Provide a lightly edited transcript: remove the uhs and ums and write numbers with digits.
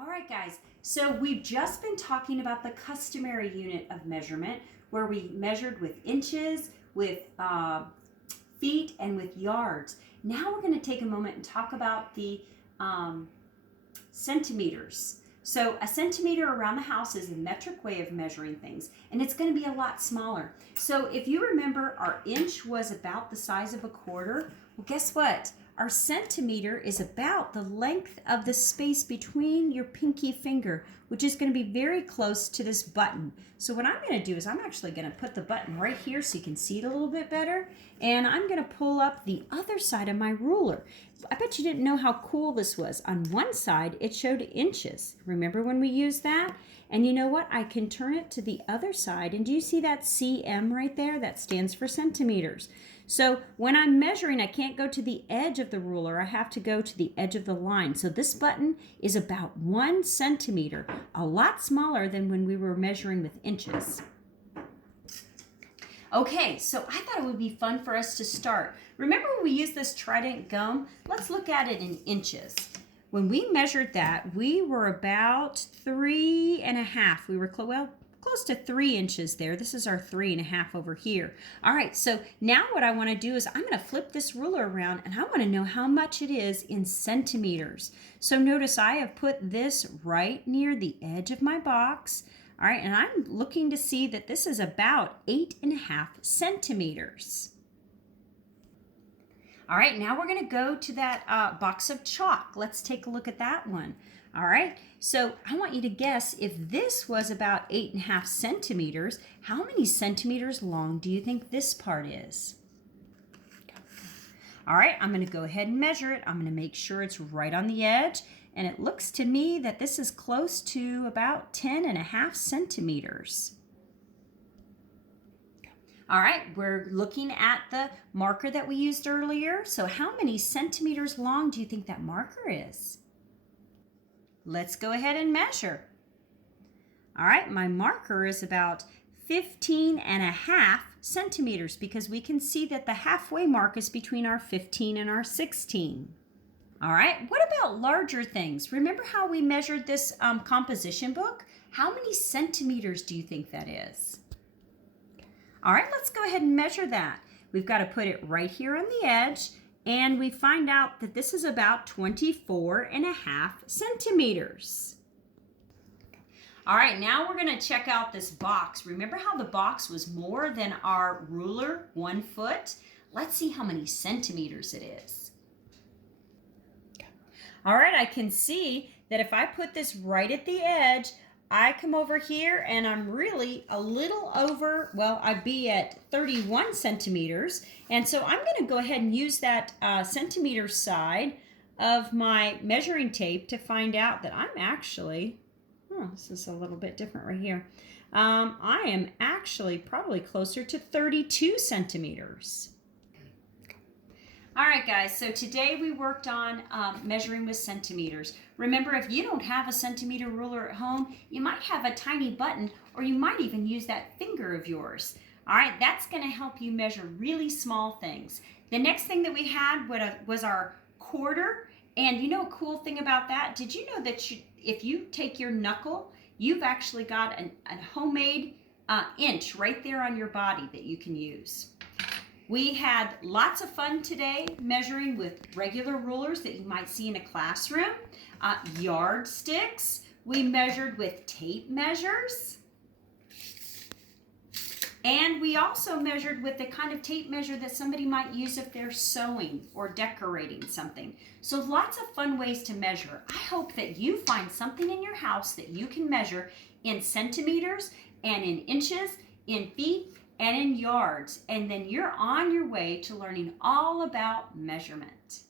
All right, guys, so we've just been talking about the customary unit of measurement where we measured with inches, with feet, and with yards. Now we're going to take a moment and talk about the centimeters. So a centimeter around the house is a metric way of measuring things, and it's going to be a lot smaller. So if you remember, our inch was about the size of a quarter. Well, guess what? Our centimeter is about the length of the space between your pinky finger, which is going to be very close to this button. So what I'm going to do is I'm actually going to put the button right here so you can see it a little bit better. And I'm going to pull up the other side of my ruler. I bet you didn't know how cool this was. On one side, it showed inches. Remember when we used that? And you know what? I can turn it to the other side. And do you see that cm right there? That stands for centimeters. So when I'm measuring, I can't go to the edge of the ruler. I have to go to the edge of the line. So this button is about 1 centimeter, a lot smaller than when we were measuring with inches. Okay, so I thought it would be fun for us to start. Remember when we used this Trident gum? Let's look at it in inches. When we measured that, we were about 3.5. We were close to 3 inches there. This is our 3.5 over here. All right, so now what I want to do is I'm going to flip this ruler around and I want to know how much it is in centimeters. So notice I have put this right near the edge of my box. All right, and I'm looking to see that this is about 8.5 centimeters. All right, now we're going to go to that box of chalk. Let's take a look at that one. All right, so I want you to guess if this was about 8.5 centimeters, how many centimeters long do you think this part is? All right, I'm going to go ahead and measure it. I'm going to make sure it's right on the edge. And it looks to me that this is close to about 10.5 centimeters. All right, we're looking at the marker that we used earlier. So how many centimeters long do you think that marker is? Let's go ahead and measure. All right, my marker is about 15.5 centimeters because we can see that the halfway mark is between our 15 and our 16. All right, what about larger things? Remember how we measured this composition book? How many centimeters do you think that is? All right, let's go ahead and measure that. We've got to put it right here on the edge, and we find out that this is about 24.5 centimeters. All right, now we're going to check out this box. Remember how the box was more than our ruler, 1 foot? Let's see how many centimeters it is. All right, I can see that if I put this right at the edge, I come over here and I'm really a little over, well, I'd be at 31 centimeters. And so I'm going to go ahead and use that centimeter side of my measuring tape to find out that I'm actually, this is a little bit different right here. I am actually probably closer to 32 centimeters. All right, guys, so today we worked on measuring with centimeters. Remember, if you don't have a centimeter ruler at home, you might have a tiny button, or you might even use that finger of yours. All right, that's going to help you measure really small things. The next thing that we had was our quarter, and you know a cool thing about that? Did you know that if you take your knuckle, you've actually got a homemade inch right there on your body that you can use. We had lots of fun today measuring with regular rulers that you might see in a classroom, yardsticks. We measured with tape measures. And we also measured with the kind of tape measure that somebody might use if they're sewing or decorating something. So lots of fun ways to measure. I hope that you find something in your house that you can measure in centimeters and in inches, in feet, and in yards, and then you're on your way to learning all about measurement.